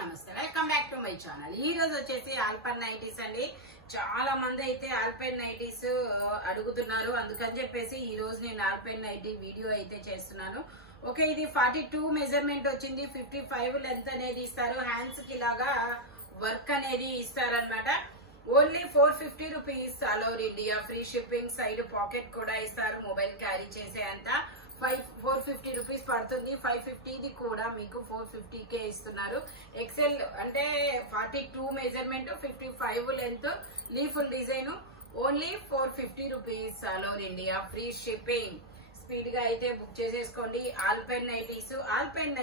నమస్తే welcome back to my channel. ఈ రోజు వచ్చేసి ఆల్పైన్ నైటీస్ అండి. చాలా మంది అయితే ఆల్పైన్ నైటీస్ అడుగుతున్నారు, అందుకని చెప్పేసి ఈ రోజు నేను ఆల్పైన్ నైటీ వీడియో అయితే చేస్తున్నాను. ఓకే, ఇది 42 మెజర్మెంట్ వచ్చింది, 55 లెంత్ అనేది ఇస్తారు, హ్యాండ్స్ కి ఇలాగా వర్క్ అనేది ఇస్తారనమాట. Only 450 rupees, all over India free shipping, side pocket కూడా ఇస్తారు, మొబైల్ క్యారీ చేసే అంత 450 రూపీస్ పడుతుంది. 550 కూడా మీకు 450కే ఇస్తున్నారు. ఎక్సెల్ అంటే 42 మెజర్మెంట్, 55 లెంత్, లీఫుల్ design, only 450 rupees, all over India free shipping. Speed గా అయితే బుక్ చేసేసుకోండి. ఆల్పైన్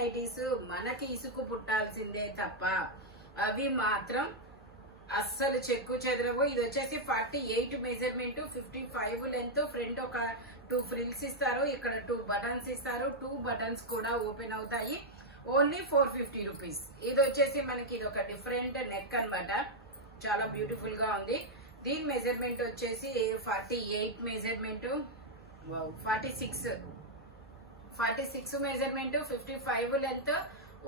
నైటీస్ మనకి ఇసుకు పుట్టాల్సిందే తప్ప అవి మాత్రం అస్సలు చెక్కు చెదరవు. ఇది వచ్చేసి 48 మెజర్మెంట్, 55 లెంత్, ఫ్రంట్ ఒక 2 ఫ్రిల్స్ ఇస్తారు, ఇక్కడ 2 బటన్స్ ఇస్తారు, 2 బటన్స్ కూడా ఓపెన్ అవుతాయి. Only 450 rupees. ఇది వచ్చేసి మనకి ఇది ఒక డిఫరెంట్ నెక్ అన్నమాట, చాలా బ్యూటిఫుల్ గా ఉంది. దీని మెజర్మెంట్ వచ్చేసి 48 measurement, 46 measurement, 55 length,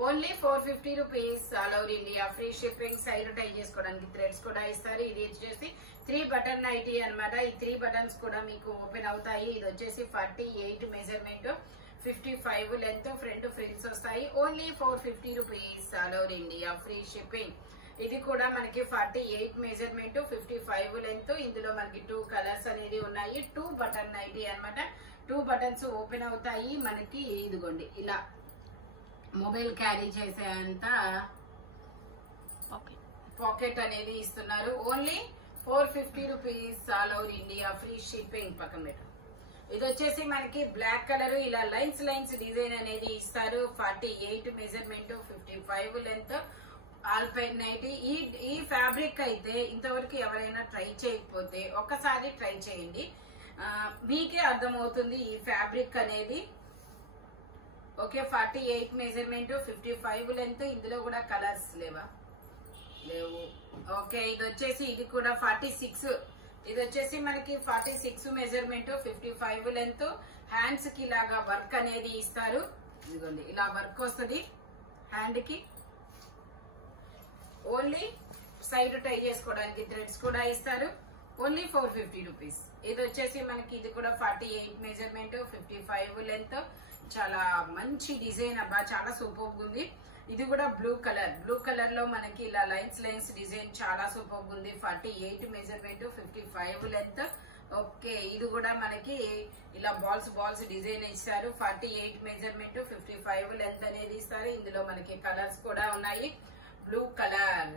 only 450 rupees, all over India free shipping. Side tie చేసుకోవడానికి థ్రెడ్స్ కూడా ఇస్తారు. ఇది వచ్చేసి 3 బటన్ నైటీ అనమాట. ఈ 3 బటన్స్ కూడా మీకు ఓపెన్ అవుతాయి. ఇది వచ్చేసి 48 మెజర్మెంట్, 55 లెంత్, ఫ్రంట్ ఫ్రిల్స్ వస్తాయి. Only 450 rupees, all over India free shipping. ఇది కూడా మనకి 48 మెజర్మెంట్, 55 లెంత్. ఇందులో మనకి 2 కలర్స్ అనేది ఉన్నాయి. 2 బటన్ నైటీ అనమాట. 2 బటన్స్ ఓపెన్ అవుతాయి మనకి. ఇదిగోండి ఇలా మొబైల్ క్యారీ చేసే అంత పాకెట్ అనేది ఇస్తున్నారు. Only 450 rupees, all over India free shipping. పక్కన పెట్టు. ఇది వచ్చేసి మనకి బ్లాక్ కలర్, ఇలా లైన్స్ డిజైన్ అనేది ఇస్తారు. 48 మెజర్మెంట్, 55 లెంత్, ఆల్పైన్ నైటీ. ఈ ఫ్యాబ్రిక్ అయితే ఇంతవరకు ఎవరైనా ట్రై చేయకపోతే ఒక్కసారి ట్రై చేయండి, మీకే అర్థమవుతుంది ఈ ఫ్యాబ్రిక్ అనేది. Okay, 48 measurement, 55 length. ఇందులో కూడా కలర్స్ లేవు. ఓకే, ఇది వచ్చేసి ఇది కూడా 46. ఇది వచ్చేసి మనకి 46 మెజర్మెంట్, 55 లెంత్. హ్యాండ్స్ కి ఇలాగా వర్క్ అనేది ఇస్తారు. ఇదిగోండి ఇలా వర్క్ వస్తుంది హ్యాండ్ కి. ఓన్లీ సైడ్ టై చేసుకోవడానికి థ్రెడ్స్ కూడా ఇస్తారు. Only 450 rupees. ఇది వచ్చేసి మనకి ఇది కూడా 48 మెజర్మెంట్, 55 లెంత్. చాలా మంచి డిజైన్ అబ్బా, చాలా సూపర్ ఉంది. ఇది కూడా బ్లూ కలర్ లో మనకి ఇలా లైన్స్ డిజైన్ చాలా సూపర్ ఉంది. 48 మెజర్మెంట్, 55 లెంత్. ఓకే, ఇది కూడా మనకి ఇలా బాల్స్ డిజైన్ ఇస్తారు. 48 మెజర్మెంట్, 55 లెంత్ అనేది ఇస్తారు. ఇందులో మనకి కలర్స్ కూడా ఉన్నాయి. Blue colour,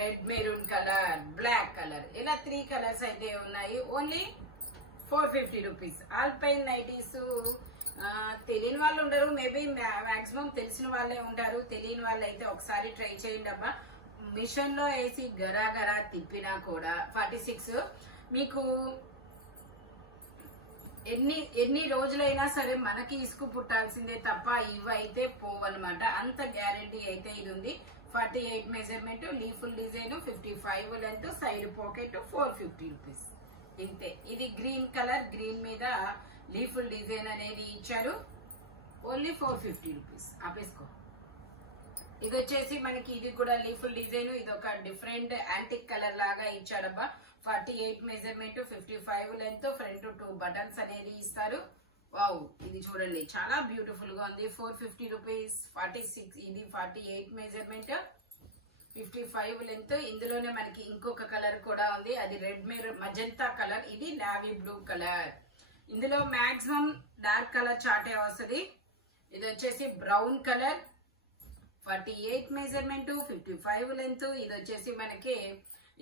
red maroon colour, black colour, ఇలా 3 కలర్స్ అయితే ఉన్నాయి. Only 450 rupees. ఆల్పైన్ నైటీస్ తెలియని వాళ్ళు ఉండరు, మేబీ మాక్సిమం తెలిసిన వాళ్ళే ఉంటారు. తెలియని వాళ్ళు అయితే ఒకసారి ట్రై చేయండి అబ్బా. మిషన్ లో వేసి గరా తిప్పినా కూడా 46 మీకు ఎన్ని రోజులైనా సరే మనకి ఇసుకు పుట్టాల్సిందే తప్ప ఇవైతే పోవన్నమాట, అంత గ్యారంటీ అయితే ఇది ఉంది. 48 మెజర్మెంట్, లీఫుల్ design, 55 length, side pocket, 450 rupees. ఇంతే. ఇది గ్రీన్ కలర్, గ్రీన్ మీద లీఫుల్ డిజైన్ అనేది ఇచ్చారు. Only 450 rupees. ఆపేసుకో. ఇది వచ్చేసి మనకి ఇది కూడా లీఫుల్ డిజైన్. ఇది ఒక డిఫరెంట్ యాంటిక్ కలర్ లాగా ఇచ్చాడబ్బా. 48 మెజర్మెంట్, 55 లెంత్, ఫ్రంట్ 2 బటన్స్ అనేది ఇస్తారు. వావ్, ఇది చూడండి చాలా బ్యూటిఫుల్ గా ఉంది. 450 రూపీస్. 46 ఇది 48 మెజర్మెంట్, 55 లెంత్. ఇందులోనే మనకి ఇంకొక కలర్ కూడా ఉంది, అది రెడ్ మజంతా కలర్, ఇది నావీ బ్లూ కలర్. ఇందులో మాక్సిమం డార్క్ కలర్ చాటే వస్తుంది. ఇది వచ్చేసి బ్రౌన్ కలర్, 48 మెజర్మెంట్, 55 లెంత్. ఇది వచ్చేసి మనకి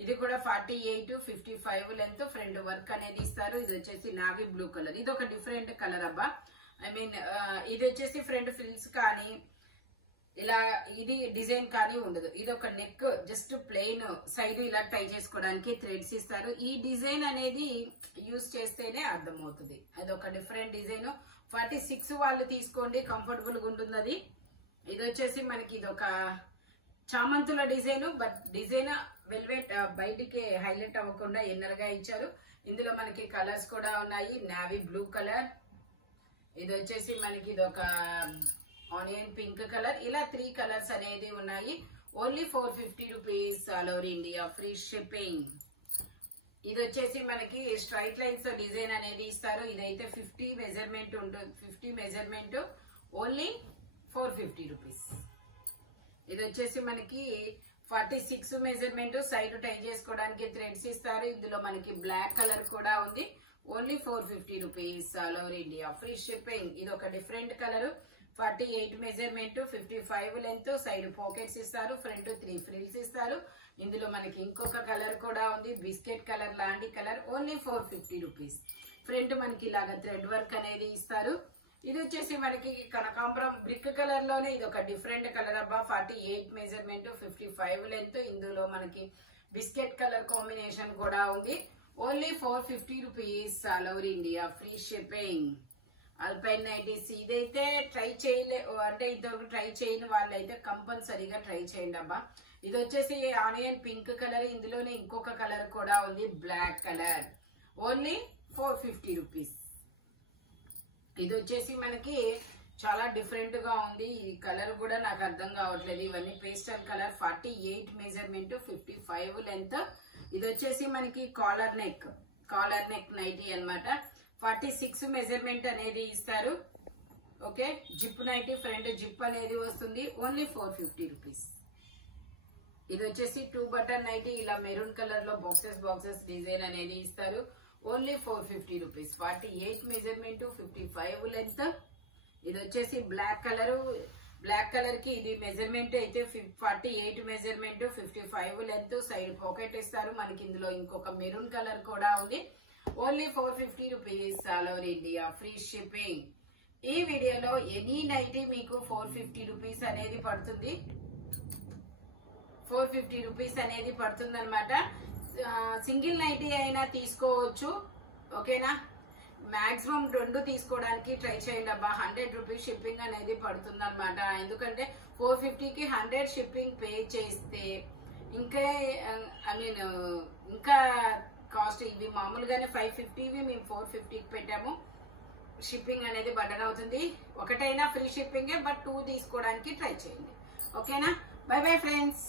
ఇది కూడా 48, 55 లెంత్, ఫ్రంట్ వర్క్ అనేది ఇస్తారు. ఇది వచ్చేసి నావీ బ్లూ కలర్. ఇది ఒక డిఫరెంట్ కలర్ అబ్బా. ఐ మీన్ ఇది వచ్చేసి ఫ్రంట్ ఫ్రిల్స్ కానీ ఇలా ఇది డిజైన్ కానీ ఉండదు. ఇది ఒక నెక్ జస్ట్ ప్లెయిన్, సైడ్ ఇలా టై చేసుకోవడానికి థ్రెడ్స్ ఇస్తారు. ఈ డిజైన్ అనేది యూజ్ చేస్తేనే అర్థమవుతుంది. అది ఒక డిఫరెంట్ డిజైన్. 46 వాళ్ళు తీసుకోండి, కంఫర్టబుల్ గా ఉంటుంది అది. ఇది వచ్చేసి మనకి ఇది ఒక చామంతుల డిజైన్, బట్ డిజైన్ వెల్వెట్ బయటికి హైలైట్ అవ్వకుండా ఇన్నర్ గా ఇచ్చారు. ఇందులో మనకి కలర్స్ కూడా ఉన్నాయి. నావీ బ్లూ కలర్, ఇది వచ్చేసి మనకి ఇది ఒక ఆనియన్ పింక్ కలర్, ఇలా 3 కలర్స్ అనేది ఉన్నాయి. Only 450 rupees, all over India free shipping. ఇది వచ్చేసి మనకి స్ట్రైట్ లైన్స్ తో డిజైన్ అనేది ఇస్తారు. ఇదైతే 50 మెజర్మెంట్ ఉంటుంది, 50 మెజర్మెంట్, ఓన్లీ 450 రూపీస్. ఇది వచ్చేసి మనకి 46 మెజర్మెంట్, సైడ్ టై చేసుకోవడానికి థ్రెడ్స్ ఇస్తారు. ఇందులో మనకి బ్లాక్ కలర్ కూడా ఉంది. Only 450 rupees, all over India free shipping. ఇది ఒక different colour, 48 measurement, 55 length, side pockets ఇస్తారు, ఫ్రంట్ 3 ఫ్రిల్స్ ఇస్తారు. ఇందులో మనకి ఇంకొక కలర్ కూడా ఉంది, బిస్కెట్ కలర్ లాంటి కలర్. Only 450 rupees. ఫ్రంట్ మనకి ఇలాగా థ్రెడ్ వర్క్ అనేది ఇస్తారు. ఇది వచ్చేసి మనకి కనకాంబరం బ్రిక్ కలర్ లోనే ఇది ఒక డిఫరెంట్ కలర్ అబ్బా. 48 మెజర్మెంట్, 55 లెంత్. ఇందులో మనకి బిస్కెట్ కలర్ కాంబినేషన్ కూడా ఉంది. Only 450 rupees, all over India free shipping. Alpine nighties. ఇదైతే ట్రై చేయలే అంటే ఇంతవరకు ట్రై చేయని వాళ్ళైతే కంపల్సరీగా ట్రై చేయండి అబ్బా. ఇది వచ్చేసి ఆనియన్ పింక్ కలర్. ఇందులోనే ఇంకొక కలర్ కూడా ఉంది, బ్లాక్ కలర్. Only 450 rupees. ఇది వచ్చేసి మనకి చాలా డిఫరెంట్ గా ఉంది. ఈ కలర్ కూడా నాకు అర్థం కావట్లేదు. ఇవన్నీ పేస్టల్ కలర్, 48 మెజర్మెంట్, 55 లెంత్. ఇది వచ్చేసి మనకి కాలర్ నెక్ నైటీ అన్నమాట. 46 మెజర్మెంట్ అనేది ఇస్తారు. Okay, zip nighty, front zip అనేది వస్తుంది. Only 450 rupees. ఇది వచ్చేసి 2 బటన్ నైటీ. ఇలా మెరూన్ కలర్ లో బాక్సెస్ డిజైన్ అనేది ఇస్తారు. Only 450 rupees. 48 measurement, 55 length. ఇది వచ్చేసి బ్లాక్ కలర్ కి ఇది మెజర్మెంట్ అయితే 48 మెజర్మెంట్, 55 లెంత్, సైడ్ పాకెట్ ఇస్తారు. మనకి ఇందులో ఇంకొక మెరూన్ కలర్ కూడా ఉంది. Only 450 rupees, all over India free shipping. ఈ వీడియోలో ఎనీ నైటీ మీకు 450 రూపీస్ అనేది పడుతుంది. 450 రూపీస్ అనేది పడుతుంది అనమాట. సింగిల్ నైటీ అయినా తీసుకోవచ్చు. ఓకేనా, మాక్సిమం 2 తీసుకోవడానికి ట్రై చేయండి అబ్బా. 100 రూపీస్ షిప్పింగ్ అనేది పడుతుంది అనమాట. ఎందుకంటే 450కి 100 షిప్పింగ్ పే చేస్తే ఇంకా ఇంకా కాస్ట్. ఇవి మామూలుగానే 550వి మేము 450కి పెట్టాము. షిప్పింగ్ అనేది బర్డన్ అవుతుంది. ఒకటైనా ఫ్రీ షిప్పింగే, బట్ 2 తీసుకోవడానికి ట్రై చేయండి. ఓకేనా, బై బై ఫ్రెండ్స్.